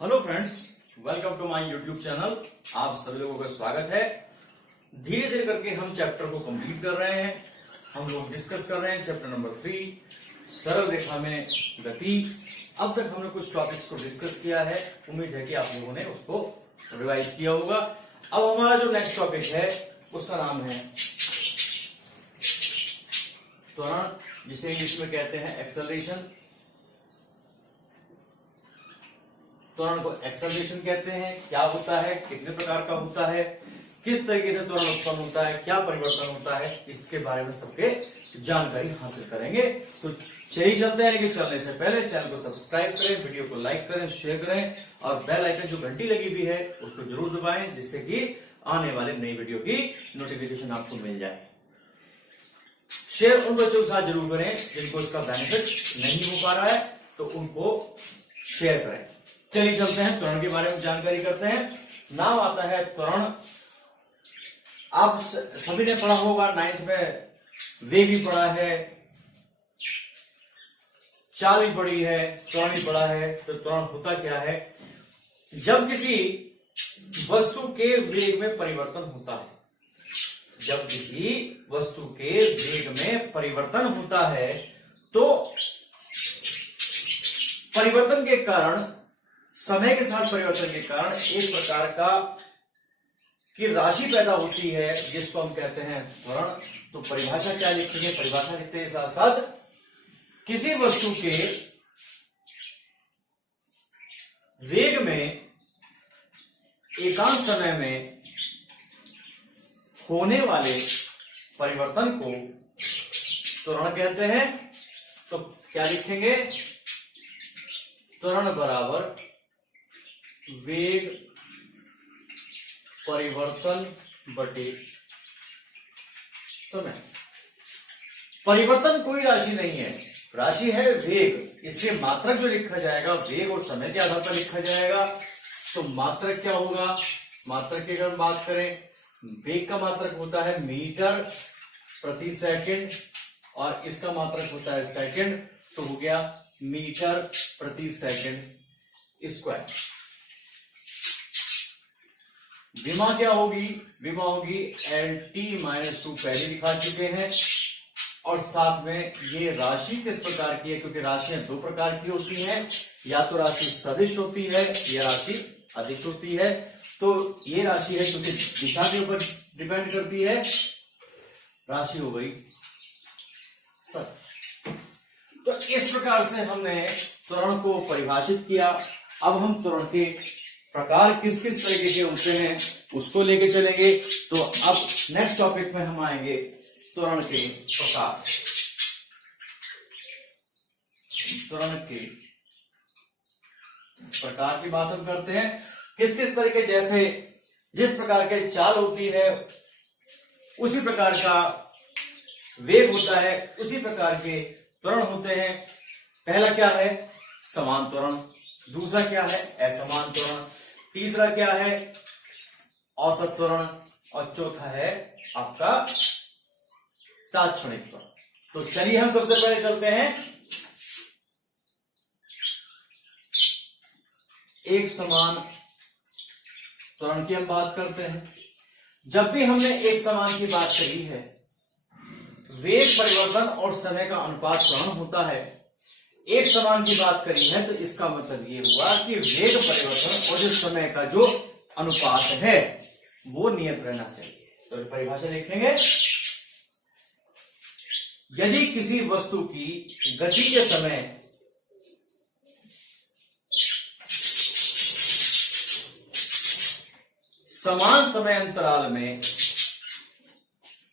Hello friends, welcome to my YouTube channel. आप सभी लोगों का स्वागत है। धीरे धीरे करके हम चैप्टर को कंप्लीट कर रहे हैं। हम लोग डिस्कस कर रहे हैं चैप्टर नंबर 3, सरल रेखा में गति। अब तक हमने कुछ टॉपिक्स को डिस्कस किया है। उम्मीद है कि आप लोगों ने उसको रिवाइज किया होगा। अब हमारा जो नेक्स्ट टॉपिक है उसका नाम है त्वरण, जिसे इंग्लिश में कहते हैं एक्सेलरेशन। त्वरण को एक्सेलरेशन कहते हैं। क्या होता है, कितने प्रकार का होता है, किस तरीके से त्वरण उत्पन्न होता है, क्या परिवर्तन होता है, इसके बारे में सबके जानकारी हासिल करेंगे। तो चलिए चलते हैं। कि चलने से पहले चैनल को सब्सक्राइब करें, वीडियो को लाइक करें, शेयर करें और बेल आइकन जो घंटी लगी हुई है उसको जरूर दबाएं, जिससे कि आने वाले नई वीडियो की नोटिफिकेशन आपको मिल जाए। शेयर उन बच्चों के साथ जरूर करें जिनको इसका बेनिफिट नहीं हो पा रहा है, तो उनको शेयर करें। चलिए चलते हैं, त्वरण के बारे में जानकारी करते हैं। नाम आता है त्वरण। आप सभी ने पढ़ा होगा 9th में, वेग भी पढ़ा है, चाल भी पढ़ी है, त्वरण भी पढ़ा है। तो त्वरण होता क्या है? जब किसी वस्तु के वेग में परिवर्तन होता है, जब किसी वस्तु के वेग में परिवर्तन होता है तो परिवर्तन के कारण, समय के साथ परिवर्तन के कारण एक प्रकार का की राशि पैदा होती है, जिसको हम कहते हैं त्वरण। तो परिभाषा क्या लिखेंगे? परिभाषा लिखते हैं साथ साथ किसी वस्तु के वेग में एकांत समय में होने वाले परिवर्तन को त्वरण कहते हैं। तो क्या लिखेंगे? त्वरण बराबर वेग परिवर्तन बटे समय। परिवर्तन कोई राशि नहीं है, राशि है वेग। इसलिए मात्रक जो लिखा जाएगा वेग और समय के आधार पर लिखा जाएगा। तो मात्रक क्या होगा? मात्रक की अगर बात करें, वेग का मात्रक होता है मीटर प्रति सेकंड और इसका मात्रक होता है सेकंड। तो हो गया मीटर प्रति सेकंड स्क्वायर। विमा क्या होगी? विमा होगी LT-2, पहले दिखा चुके हैं। और साथ में ये राशि किस प्रकार की है? क्योंकि राशियां दो प्रकार की होती हैं, या तो राशि सदिश होती है या राशि अदिश होती है। तो ये राशि है क्योंकि दिशा के ऊपर डिपेंड करती है, राशि हो गई सदिश। तो इस प्रकार से हमने त्वरण को परिभाषित किया। अब हम त्वरण के प्रकार किस किस तरीके के होते हैं उसको लेके चलेंगे। तो अब नेक्स्ट टॉपिक में हम आएंगे त्वरण के प्रकार। त्वरण के प्रकार की बात हम करते हैं। किस किस तरीके, जैसे जिस प्रकार के चाल होती है उसी प्रकार का वेग होता है, उसी प्रकार के त्वरण होते हैं। पहला क्या है? समान त्वरण। दूसरा क्या है? असमान त्वरण। तीसरा क्या है? औसत त्वरण। और चौथा है आपका तात्क्षणिक त्वरण। तो चलिए हम सबसे पहले चलते हैं एक समान त्वरण की हम बात करते हैं। जब भी हमने एक समान की बात करी है, वेग परिवर्तन और समय का अनुपात त्वरण होता है। एक समान की बात करी है तो इसका मतलब ये हुआ कि वेग परिवर्तन और जो समय का जो अनुपात है वो नियत रहना चाहिए। तो परिभाषा लिखेंगे, यदि किसी वस्तु की गति के समय समान समय अंतराल में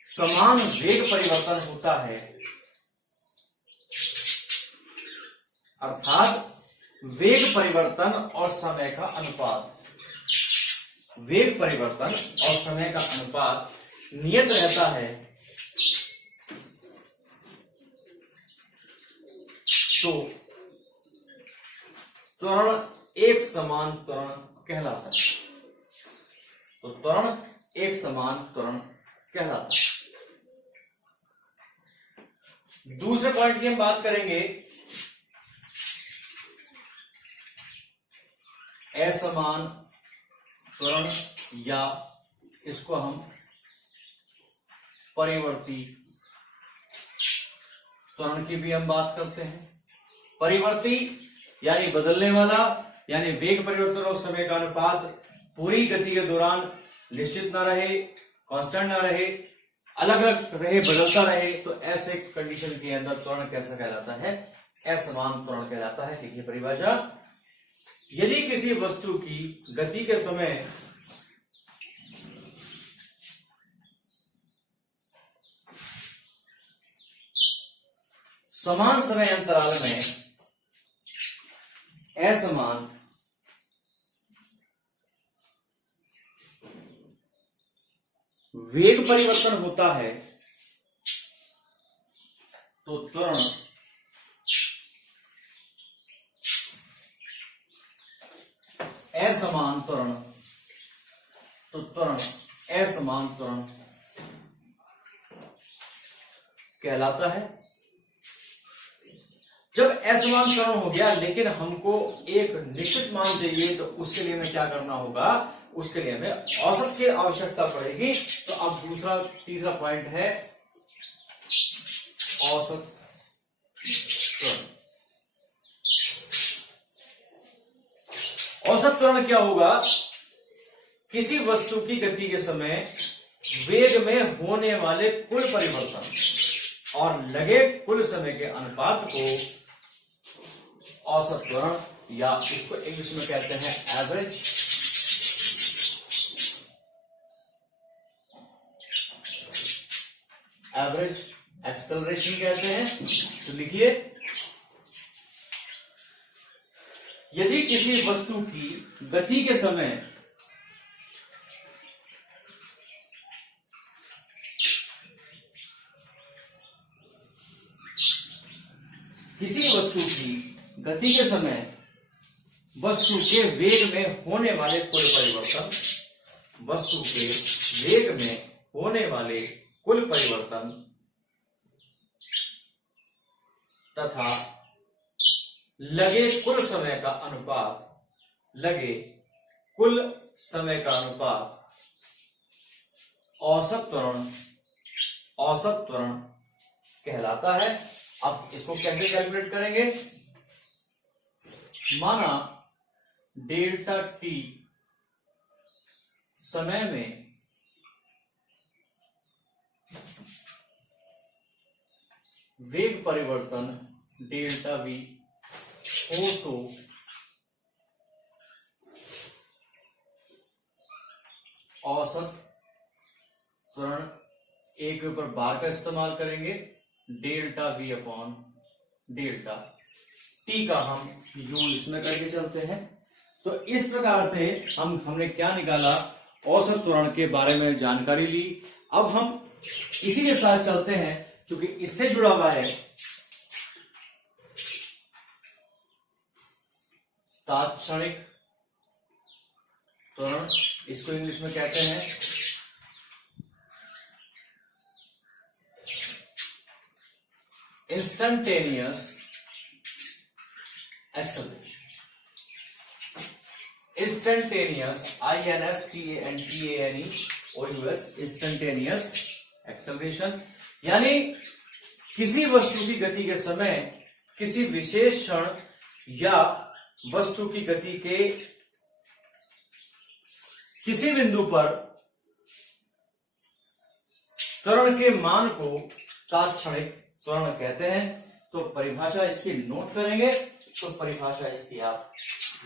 समान वेग परिवर्तन होता है, अर्थात वेग परिवर्तन और समय का अनुपात, वेग परिवर्तन और समय का अनुपात नियत रहता है, तो त्वरण एक समान त्वरण कहलाता है। तो त्वरण एक समान त्वरण कहलाता है। दूसरे पॉइंट की हम बात करेंगे असमान त्वरण या इसको हम परिवर्ती त्वरण की भी हम बात करते हैं। परिवर्ती यानी बदलने वाला, यानी वेग परिवर्तन और समय का अनुपात पूरी गति के दौरान निश्चित ना रहे, कांस्टेंट ना रहे, अलग अलग रहे, बदलता रहे, तो ऐसे कंडीशन के अंदर त्वरण कैसा कहलाता है? असमान त्वरण कहलाता है। देखिए परिभाषा, यदि किसी वस्तु की गति के समय समान समय अंतराल में असमान वेग परिवर्तन होता है तो त्वरण असमान त्वरण, तो त्वरण असमान त्वरण कहलाता है। जब असमान त्वरण हो गया लेकिन हमको एक निश्चित मान चाहिए, तो उसके लिए हमें क्या करना होगा? उसके लिए हमें औसत की आवश्यकता पड़ेगी। तो अब तीसरा पॉइंट है औसत त्वरण। औसत त्वरण क्या होगा? किसी वस्तु की गति के समय वेग में होने वाले कुल परिवर्तन और लगे कुल समय के अनुपात को औसत त्वरण, या इसको इंग्लिश में कहते हैं एवरेज एक्सेलरेशन कहते हैं। तो लिखिए, यदि किसी वस्तु की गति के समय वस्तु के वेग में होने वाले कुल परिवर्तन, वस्तु के वेग में होने वाले कुल परिवर्तन तथा लगे कुल समय का अनुपात, लगे कुल समय का अनुपात औसत त्वरण कहलाता है। अब इसको कैसे कैलकुलेट करेंगे? माना डेल्टा टी समय में वेग परिवर्तन डेल्टा वी हो तो औसत त्वरण एक के ऊपर बार का इस्तेमाल करेंगे, delta V upon delta T का हम यूज इसमें करके चलते हैं। तो इस प्रकार से हमने क्या निकाला? औसत त्वरण के बारे में जानकारी ली। अब हम इसी के साथ चलते हैं, क्योंकि इससे जुड़ा हुआ है तात्क्षणिक त्वरण, इसको इंग्लिश में कहते हैं instantaneous acceleration. Instantaneous INSTANTANEOUS instantaneous acceleration, यानी किसी वस्तु की गति के समय किसी विशेष क्षण या वस्तु की गति के किसी बिंदु पर त्वरण के मान को तात्क्षणिक त्वरण कहते हैं। तो परिभाषा इसकी नोट करेंगे, तो परिभाषा इसकी आप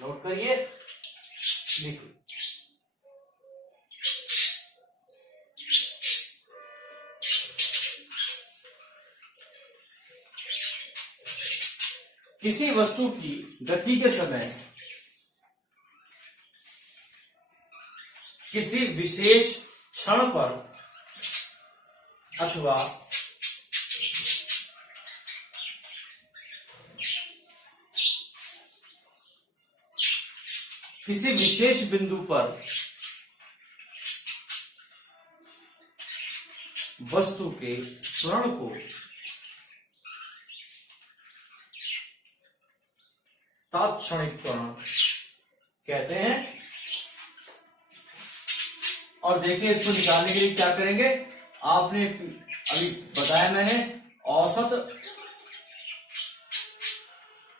नोट करिए, लिखो। किसी वस्तु की गति के समय किसी विशेष क्षण पर अथवा किसी विशेष बिंदु पर वस्तु के त्वरण को तात्क्षणिक त्वरण कहते हैं। और देखिए इसको निकालने के लिए क्या करेंगे, आपने अभी बताया मैंने, औसत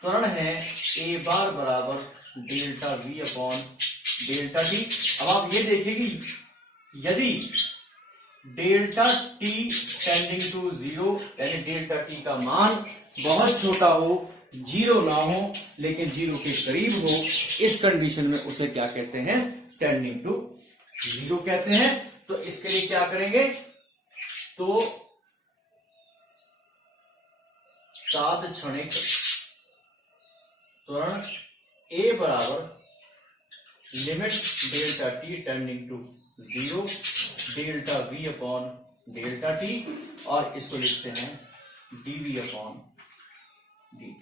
त्वरण है ए बार बराबर delta V upon delta T. अब आप ये देखिए कि यदि delta T tending to zero, यानी डेल्टा टी का मान बहुत छोटा हो, जीरो ना हो लेकिन जीरो के करीब हो, इस कंडीशन में उसे क्या कहते हैं, टेंडिंग टू जीरो कहते हैं। तो इसके लिए क्या करेंगे, तो तात्क्षणिक त्वरण ए बराबर limit delta T tending to zero delta V upon delta T, और इसको लिखते हैं डीवी अपॉन डी।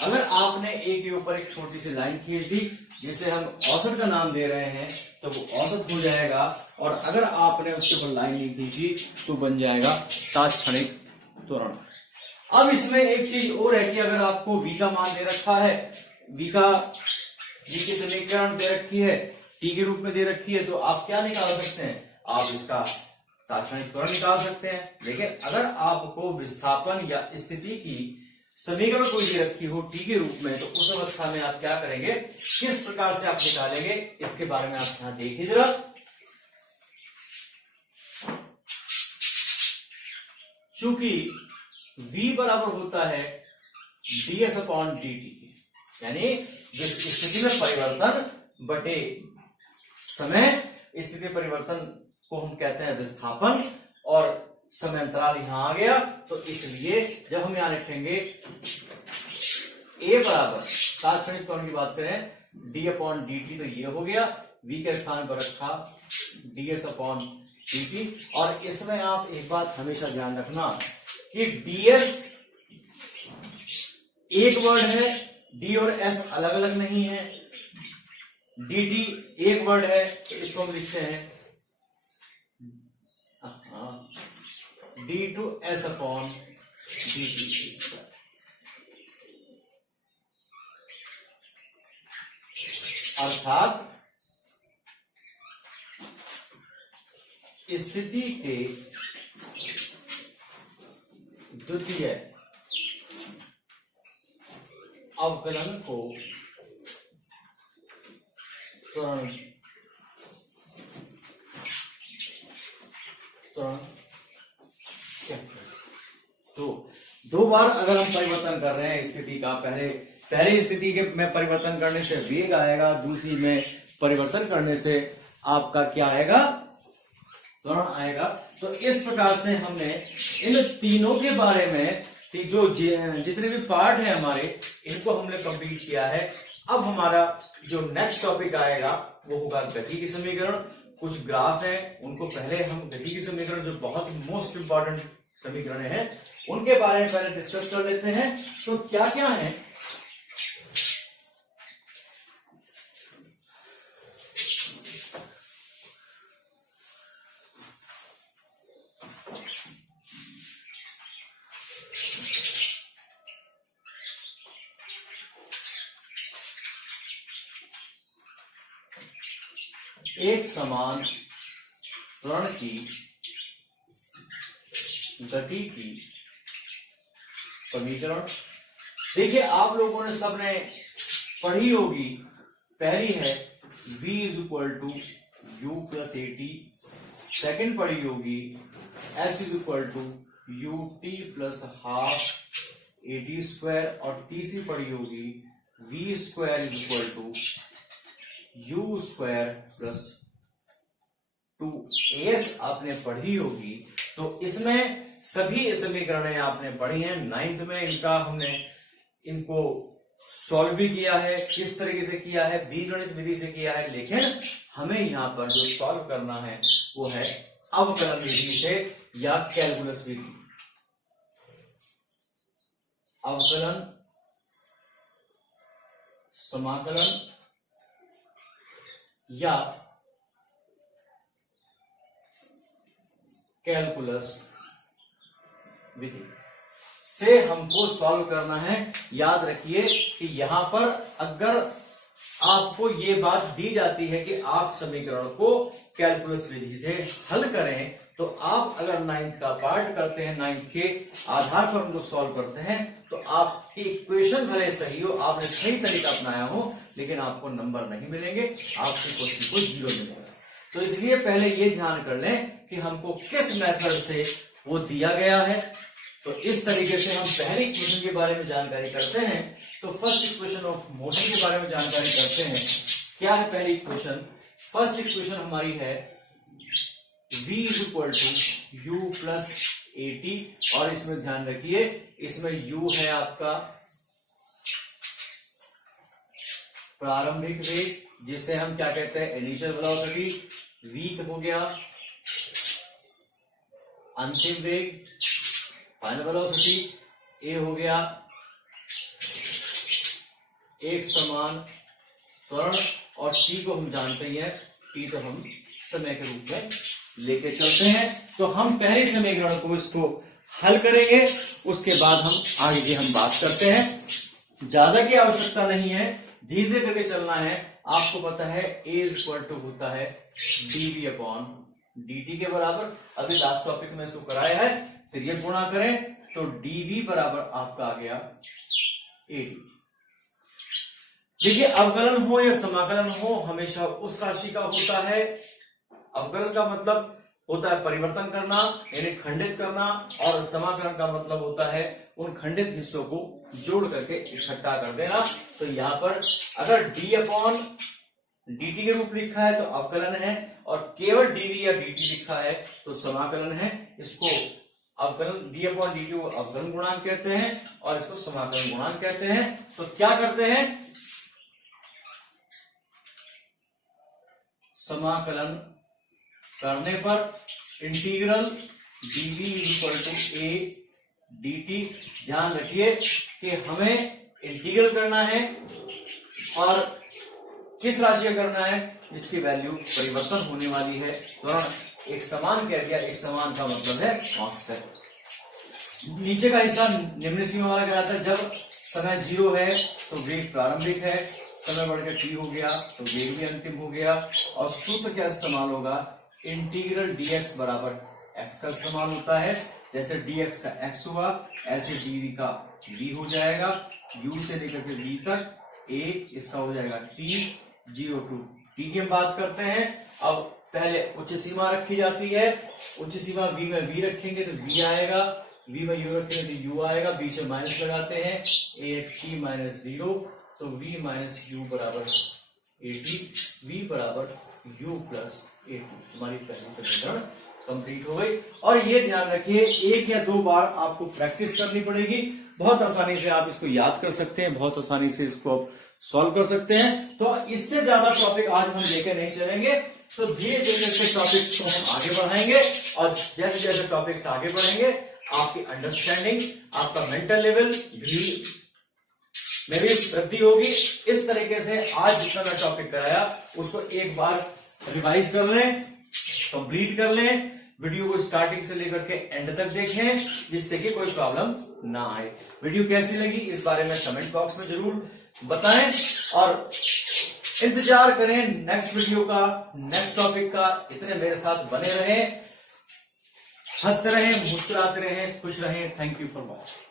अगर आपने ए के ऊपर एक छोटी सी लाइन खींच दी जिसे हम औसत का नाम दे रहे हैं तो वो औसत हो जाएगा, और अगर आपने उसके ऊपर लाइन नहीं खींची तो बन जाएगा तात्क्षणिक त्वरण। अब इसमें एक चीज और है कि अगर आपको v का मान दे रखा है, v की समीकरण दे रखी है, t के रूप में दे रखी है, तो आप क्या निकाल सकते हैं, आप इसका तात्क्षणिक त्वरण निकाल सकते हैं। लेकिन अगर आपको विस्थापन या स्थिति की समीकरण कोई दे रखी हो t के रूप में, तो उस अवस्था में आप क्या करेंगे, किस प्रकार से आप निकालेंगे, इसके बारे में आप यहां देखिए जरा। चूंकि v बराबर होता है ds अपॉन dt के, यानी स्थिति में परिवर्तन बटे समय, स्थिति परिवर्तन को हम कहते हैं विस्थापन, और समय अंतराल यहां आ गया, तो इसलिए जब हम यहां लिखेंगे a बराबर तात्क्षणिक त्वरण की बात करें d अपॉन dt, तो ये हो गया, v के स्थान पर रखा ds अपॉन dt। और इसमें आप एक बात हमेशा ध्यान रखना कि ds एक वर्ड है, d और s अलग अलग नहीं है, dt एक वर्ड है, तो इसको हम लिखते हैं d two s upon dt। अर्थात स्थिति के द्वितीय अवकलन को त्वरण तो दो बार अगर हम परिवर्तन कर रहे हैं स्थिति का, पहली स्थिति के में परिवर्तन करने से वेग आएगा, दूसरी में परिवर्तन करने से आपका क्या आएगा, त्वरण आएगा। तो इस प्रकार से हमने इन तीनों के बारे में जो जितने भी पार्ट है हमारे, इनको हमने कंप्लीट किया है। अब हमारा जो नेक्स्ट टॉपिक आएगा वो होगा गति की समीकरण। कुछ ग्राफ है, उनको पहले हम गति की समीकरण जो बहुत मोस्ट इंपॉर्टेंट समीकरण है उनके बारे में पहले डिस्कस कर लेते हैं। तो क्या क्या है, एक समान त्वरण की गति की समीकरण। देखिए आप लोगों ने सबने पढ़ी होगी, पहली है v is equal to U plus A T, second पढ़ी होगी s is equal to U T plus half A T square, और तीसरी पढ़ी होगी v square is equal to U square plus 2as आपने पढ़ी होगी। तो इसमें सभी समीकरणें आपने पढ़ी हैं, 9th में इनका हमने इनको सॉल्व भी किया है, किस तरीके से किया है, बीजगणित विधि से किया है। लेकिन हमें यहाँ पर जो सॉल्व करना है वो है अवकलन विधि से या कैलकुलस विधि। अवकलन, समाकलन या कैलकुलस विधि से हमको सॉल्व करना है। याद रखिए कि यहां पर अगर आपको ये बात दी जाती है कि आप समीकरण को कैलकुलस विधि से हल करें, तो आप अगर 9th का पार्ट करते हैं, 9th के आधार पर उनको सॉल्व करते हैं, तो आपकी इक्वेशन भले सही हो, आपने सही तरीका अपनाया हो, लेकिन आपको नंबर नहीं मिलेंगे, आपके क्वेश्चन को 0 मिलेगा। तो इसलिए पहले ये ध्यान कर लें कि हमको किस मेथड से वो दिया गया है। तो इस तरीके से हम पहली इक्वेशन के बारे में जानकारी करते हैं। तो फर्स्ट इक्वेशन ऑफ मोशन के बारे में जानकारी करते हैं। क्या है पहली इक्वेशन? फर्स्ट इक्वेशन हमारी है v is equal to U plus A T, और इसमें ध्यान रखिए इसमें u है आपका प्रारंभिक वेग, जिसे हम क्या कहते हैं इनिशियल वेलोसिटी, v हो गया अंतिम वेग फाइनल वेलोसिटी, a हो गया एक समान त्वरण, और t को हम जानते ही हैं, t तो हम समय के रूप में लेके चलते हैं। तो हम पहले समीकरण को इसको हल करेंगे, उसके बाद हम आगे की हम बात करते हैं। ज्यादा की आवश्यकता नहीं है, धीरे धीरे करके चलना है। आपको पता है a इज इक्वल टू होता है dv अपॉन dt के बराबर। अभी लास्ट टॉपिक में इसको कराया है, फिर ये गुणा करें तो dv बराबर आपका आ गया ad। देखिए अवकलन हो या समाकलन हो, हमेशा उस राशि का होता है। अवकलन का मतलब होता है परिवर्तन करना यानी खंडित करना, और समाकलन का मतलब होता है उन खंडित हिस्सों को जोड़ करके इकट्ठा कर देना। तो यहां पर अगर d अपॉन dt के रूप लिखा है तो अवकलन है, और केवल dv या dt लिखा है तो समाकलन है। इसको अवकलन d अपॉन dt को अवकलन गुणांक कहते हैं, और इसको समाकलन गुणांक कहते हैं। तो क्या करते हैं, समाकलन करने पर integral dv equal to a dt। ध्यान रखिए कि हमें इंटीग्रल करना है, और किस राशि का करना है, जिसकी वैल्यू परिवर्तन होने वाली है। तो एक समान कह दिया, एक समान का मतलब है कांस्टेंट। नीचे का हिस्सा निम्न सीमा वाला कहलाता है। जब समय 0 है तो वेग प्रारंभिक है, समय बढ़कर t हो गया तो वेग भी अंतिम हो गया, और सूत्र क्या इस्तेमाल होगा, इंटीग्रल dx बराबर x का इस्तेमाल होता है। जैसे dx का x हुआ, ऐसे dv का v हो जाएगा, u से लेकर के v तक a, इसका हो जाएगा t, 0 to t की हम बात करते हैं। अब पहले उच्च सीमा रखी जाती है, उच्च सीमा v में v रखेंगे तो v आएगा, v में u रखेंगे तो u आएगा, बीच में माइनस लगाते हैं, a t माइनस 0, तो v माइनस u बराबर 80, v बराबर u प्लस 80। हमारी पहली समीकरण कंप्लीट हो गई। और ये ध्यान रखिए, एक या दो बार आपको प्रैक्टिस करनी पड़ेगी, बहुत आसानी से आप इसको याद कर सकते हैं, बहुत आसानी से इसको आप सॉल्व कर सकते हैं। तो इससे ज्यादा टॉपिक आज हम लेके नहीं चलेंगे, तो धीरे धीरे से टॉपिक को हम आगे बढ़ाएंगे, और जैसे जैसे टॉपिक्स आगे बढ़ेंगे आपकी अंडरस्टैंडिंग, आपका मेंटल लेवल भी में भी वृद्धि होगी। इस तरीके से आज जितना मैं टॉपिक कराया उसको एक बार रिवाइज कर लें, कंप्लीट कर लें, वीडियो को स्टार्टिंग से लेकर के एंड तक देखें, जिससे कि कोई प्रॉब्लम ना आए। वीडियो कैसी लगी इस बारे में कमेंट बॉक्स में जरूर बताएं, और इंतजार करें नेक्स्ट वीडियो का, नेक्स्ट टॉपिक का। इतने मेरे साथ बने रहें, हंसते रहें, मुस्कुराते रहें, खुश रहें। Thank you for watching.